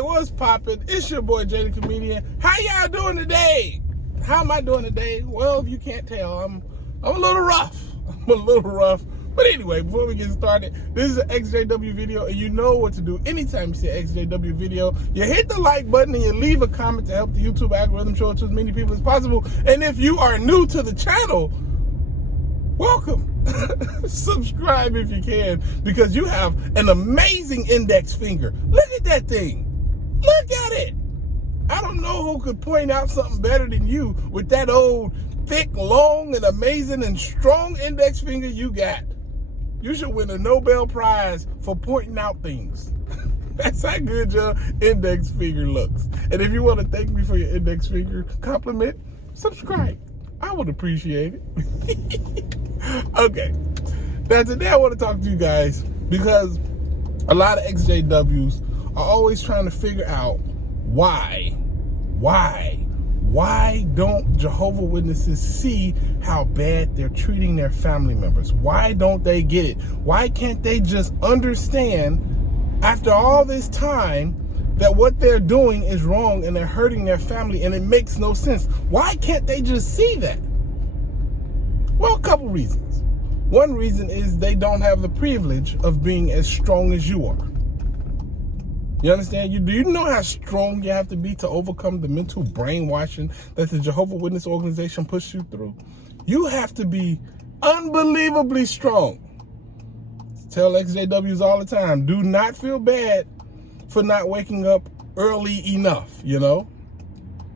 Hey, what's poppin'? It's your boy Jay the Comedian. How y'all doing today? How am I doing today? Well, if you can't tell, I'm a little rough. But anyway, before we get started, this is an ExJw video, and you know what to do. Anytime you see an ExJw video, you hit the like button and you leave a comment to help the YouTube algorithm show it to as many people as possible. And if you are new to the channel, welcome. Subscribe if you can, because you have an amazing index finger. Look at that thing. Look at it. I don't know who could point out something better than you with that old, thick, long, and amazing and strong index finger you got. You should win a Nobel Prize for pointing out things. That's how good your index finger looks. And if you want to thank me for your index finger compliment, subscribe. I would appreciate it. Okay. Now today I want to talk to you guys because a lot of ExJWs are always trying to figure out why don't Jehovah Witnesses see how bad they're treating their family members? Why don't they get it? Why can't they just understand after all this time that what they're doing is wrong and they're hurting their family and it makes no sense? Why can't they just see that? Well, a couple reasons. One reason is they don't have the privilege of being as strong as you are. You understand? Do you know how strong you have to be to overcome the mental brainwashing that the Jehovah Witness organization pushes you through? You have to be unbelievably strong. Tell ExJWs all the time, do not feel bad for not waking up early enough, you know?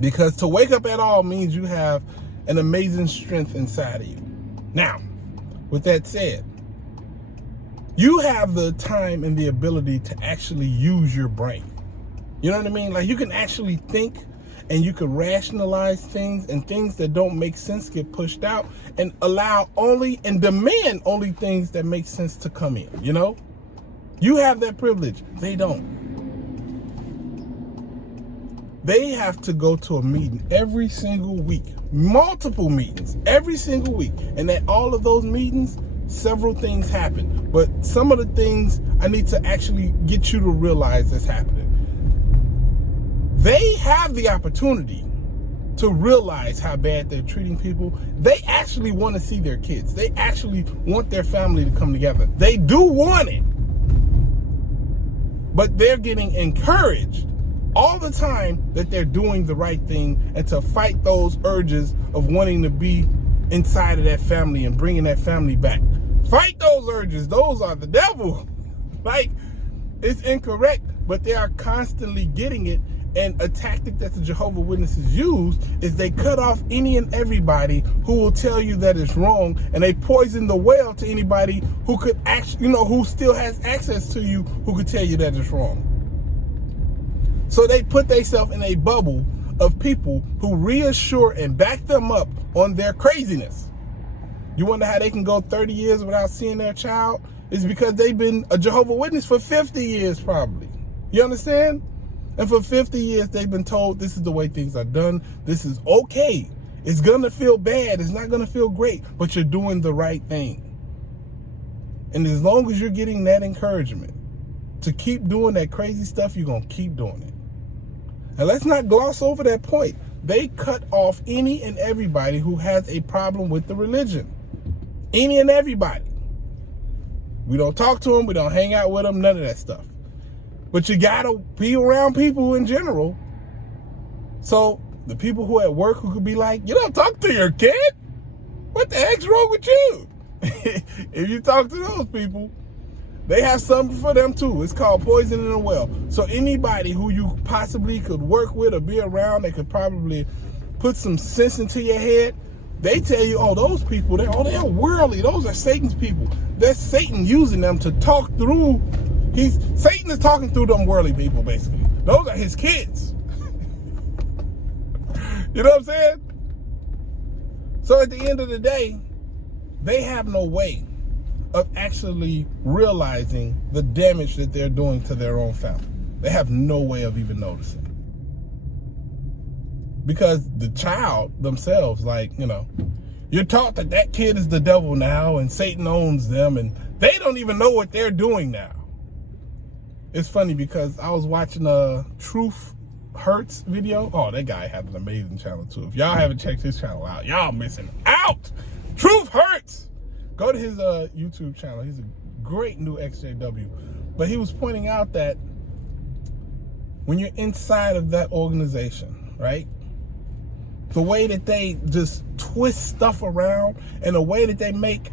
Because to wake up at all means you have an amazing strength inside of you. Now, with that said, you have the time and the ability to actually use your brain. You know what I mean? Like, you can actually think and you can rationalize things, and things that don't make sense get pushed out, and allow only and demand only things that make sense to come in, you know? You have that privilege. They don't. They have to go to a meeting every single week, multiple meetings every single week. And at all of those meetings, several things happen. But some of the things I need to actually get you to realize that's happening. They have the opportunity to realize how bad they're treating people. They actually want to see their kids. They actually want their family to come together. They do want it. But they're getting encouraged all the time that they're doing the right thing, and to fight those urges of wanting to be inside of that family and bringing that family back. Fight those urges. Those are the devil. Like, it's incorrect, but they are constantly getting it. And a tactic that the Jehovah Witnesses use is they cut off any and everybody who will tell you that it's wrong, and they poison the well to anybody who could actually, you know, who still has access to you, who could tell you that it's wrong. So they put themselves in a bubble of people who reassure and back them up on their craziness. You wonder how they can go 30 years without seeing their child? It's because they've been a Jehovah Witness for 50 years probably. You understand? And for 50 years, they've been told this is the way things are done. This is okay. It's going to feel bad. It's not going to feel great, but you're doing the right thing. And as long as you're getting that encouragement to keep doing that crazy stuff, you're going to keep doing it. And let's not gloss over that point. They cut off any and everybody who has a problem with the religion. Any and everybody. We don't talk to them. We don't hang out with them. None of that stuff. But you gotta be around people in general. So the people who at work who could be like, you don't talk to your kid? What the heck's wrong with you? If you talk to those people, they have something for them too. It's called poison in the well. So anybody who you possibly could work with or be around that could probably put some sense into your head, they tell you, oh, those people, they're worldly. Those are Satan's people. That's Satan using them to talk through. Satan is talking through them worldly people, basically. Those are his kids. You know what I'm saying? So at the end of the day, they have no way of actually realizing the damage that they're doing to their own family. They have no way of even noticing. Because the child themselves, like, you know, you're taught that that kid is the devil now and Satan owns them, and they don't even know what they're doing now. it's funny because I was watching a Truth Hurts video. Oh, that guy has an amazing channel too. If y'all haven't checked his channel out, y'all missing out. Truth Hurts. Go to his YouTube channel. He's a great new ExJw. But he was pointing out that when you're inside of that organization, right? The way that they just twist stuff around and the way that they make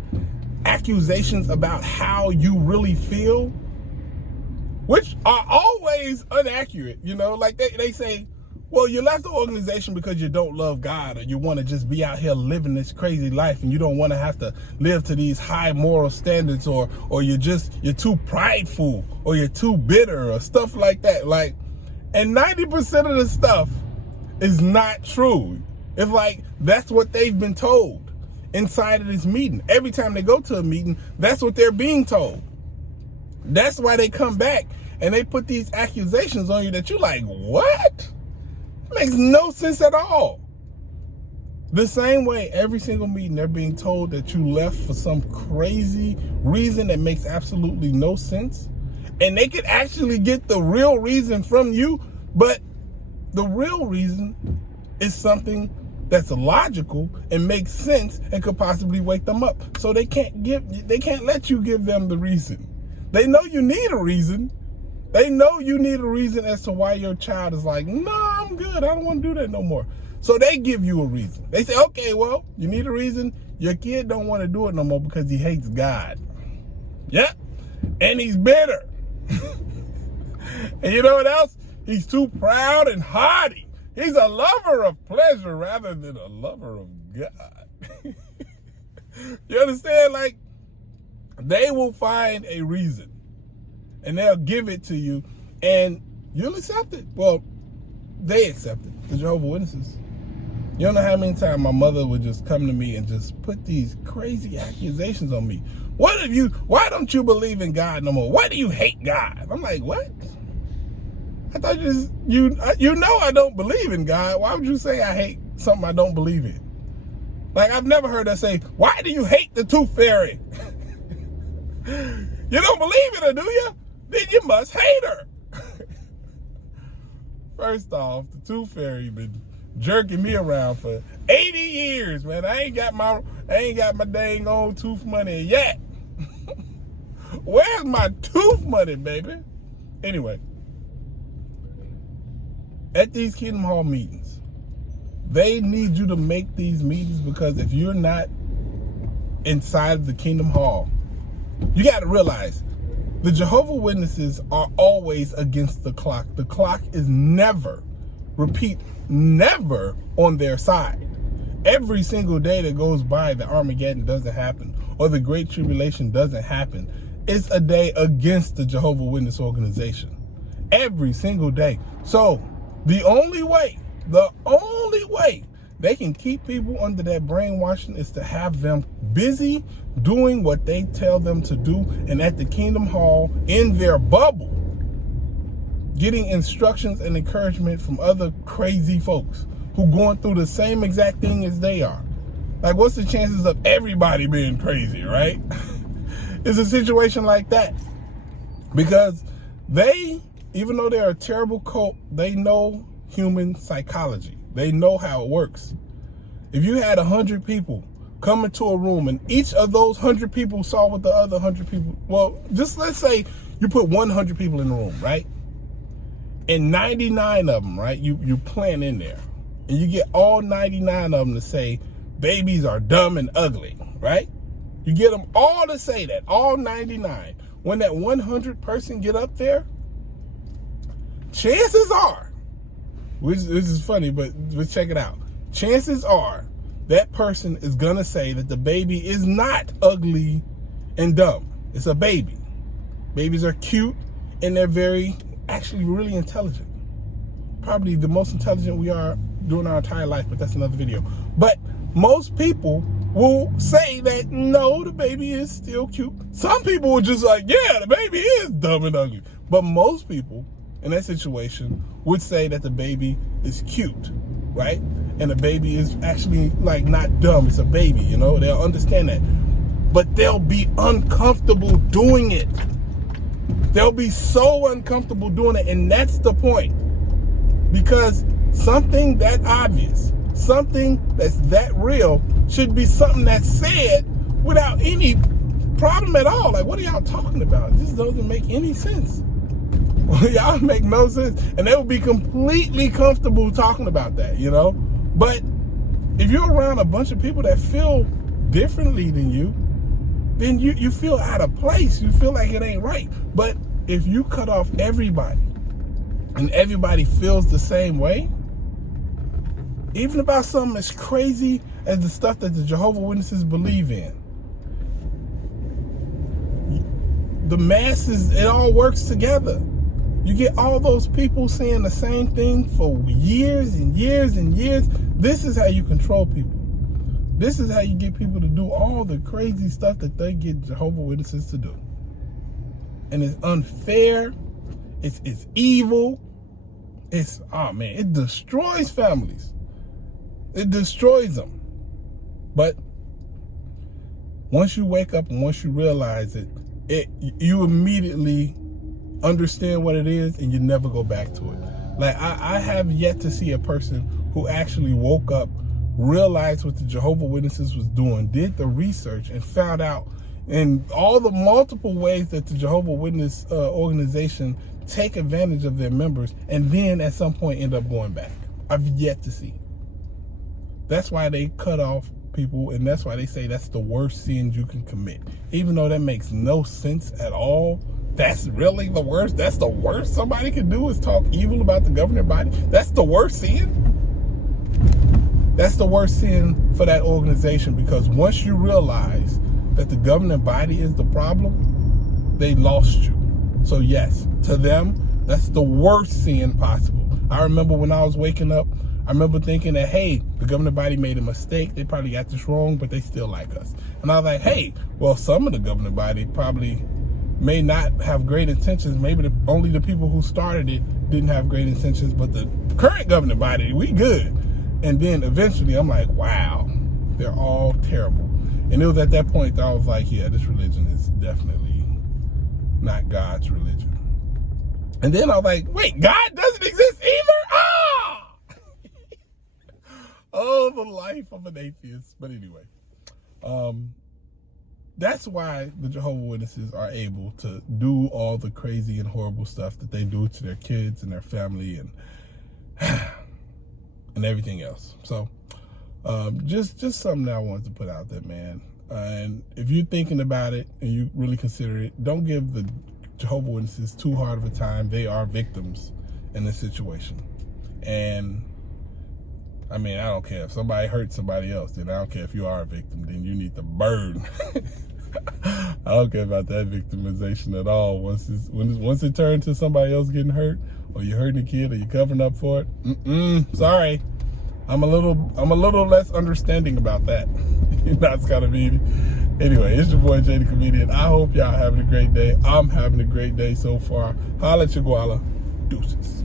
accusations about how you really feel, which are always inaccurate, you know, like they say, well, you left the organization because you don't love God, or you want to just be out here living this crazy life and you don't want to have to live to these high moral standards, or you're too prideful, or you're too bitter, or stuff like that. Like, and 90% of the stuff is not true. It's like, that's what they've been told inside of this meeting. Every time they go to a meeting, that's what they're being told. That's why they come back and they put these accusations on you that you're like, what? It makes no sense at all. The same way, every single meeting, they're being told that you left for some crazy reason that makes absolutely no sense. And they could actually get the real reason from you, but the real reason is something that's logical and makes sense and could possibly wake them up. So they can't let you give them the reason. They know you need a reason. They know you need a reason as to why your child is like, no, I'm good. I don't want to do that no more. So they give you a reason. They say, okay, well, you need a reason. Your kid don't want to do it no more because he hates God. Yep. And he's bitter. And you know what else? He's too proud and haughty. He's a lover of pleasure rather than a lover of God. You understand? Like, they will find a reason and they'll give it to you and you'll accept it. Well, they accept it, the Jehovah Witnesses. You don't know how many times my mother would just come to me and just put these crazy accusations on me. Why don't you believe in God no more? Why do you hate God? I'm like, what? I thought you know I don't believe in God. Why would you say I hate something I don't believe in? Like, I've never heard her say, why do you hate the Tooth Fairy? You don't believe in her, do you? Then you must hate her. First off, the Tooth Fairy been jerking me around for 80 years, man. I ain't got my dang old tooth money yet. Where's my tooth money, baby? Anyway, at these Kingdom Hall meetings, they need you to make these meetings because if you're not inside of the Kingdom Hall, you got to realize the Jehovah Witnesses are always against the clock. The clock is never, repeat, never on their side. Every single day that goes by, the Armageddon doesn't happen or the Great Tribulation doesn't happen. It's a day against the Jehovah Witness organization. Every single day. So the only way they can keep people under that brainwashing is to have them busy doing what they tell them to do, and at the Kingdom Hall, in their bubble, getting instructions and encouragement from other crazy folks who going through the same exact thing as they are. Like, what's the chances of everybody being crazy, right? It's a situation like that. Because they, even though they're a terrible cult, they know human psychology. They know how it works. If you had 100 people come into a room and each of those 100 people saw what the other 100 people, well, just let's say you put 100 people in the room, right? And 99 of them, right, you plant in there. And you get all 99 of them to say, babies are dumb and ugly, right? You get them all to say that, all 99. When that 100 person get up there, chances are, which is funny, but let's check it out. Chances are that person is going to say that the baby is not ugly and dumb. It's a baby. Babies are cute and they're actually really intelligent. Probably the most intelligent we are during our entire life, but that's another video. But most people will say that, no, the baby is still cute. Some people will just like, yeah, the baby is dumb and ugly. But most people in that situation would say that the baby is cute, right? And the baby is actually like not dumb, it's a baby, you know, they'll understand that. But they'll be uncomfortable doing it. They'll be so uncomfortable doing it, and that's the point. Because something that obvious, something that's that real, should be something that's said without any problem at all. Like, what are y'all talking about? This doesn't make any sense. Y'all make no sense. And they would be completely comfortable talking about that, you know? But if you're around a bunch of people that feel differently than you, then you feel out of place. You feel like it ain't right. But if you cut off everybody and everybody feels the same way, even about something as crazy as the stuff that the Jehovah Witnesses believe in, the masses, it all works together. You get all those people saying the same thing for years and years and years. This is how you control people. This is how you get people to do all the crazy stuff that they get Jehovah Witnesses to do. And it's unfair. It's evil. Oh man, it destroys families. It destroys them. But once you wake up and once you realize it, you immediately understand what it is and you never go back to it. Like, I have yet to see a person who actually woke up, realized what the Jehovah Witnesses was doing, did the research, and found out in all the multiple ways that the Jehovah Witness organization take advantage of their members, and then at some point end up going back. I've yet to see. That's why they cut off people, and that's why they say that's the worst sin you can commit. Even though that makes no sense at all. That's really the worst. That's the worst somebody can do, is talk evil about the governing body. That's the worst sin. That's the worst sin for that organization, because once you realize that the governing body is the problem, they lost you. So yes, to them, that's the worst sin possible. I remember when I was waking up, I remember thinking that, hey, the governing body made a mistake. They probably got this wrong, but they still like us. And I was like, hey, well, some of the governing body probably may not have great intentions. Maybe only the people who started it didn't have great intentions, but the current governing body, we good. And then eventually I'm like, wow, they're all terrible. And it was at that point that I was like, yeah, this religion is definitely not God's religion. And then I was like, wait, God doesn't exist either? Ah! Oh, the life of an atheist. But anyway, that's why the Jehovah Witnesses are able to do all the crazy and horrible stuff that they do to their kids and their family and everything else. So just something that I wanted to put out there, man. And if you're thinking about it and you really consider it, don't give the Jehovah Witnesses too hard of a time. They are victims in this situation. And I mean, I don't care if somebody hurts somebody else, then I don't care if you are a victim, then you need to burn. I don't care about that victimization at all. Once it turns to somebody else getting hurt, or you're hurting a kid, or you're covering up for it, sorry. I'm a little less understanding about that. That's gotta be. Anyway, it's your boy Jay the Comedian. I hope y'all having a great day. I'm having a great day so far. Holla at your guala. Deuces.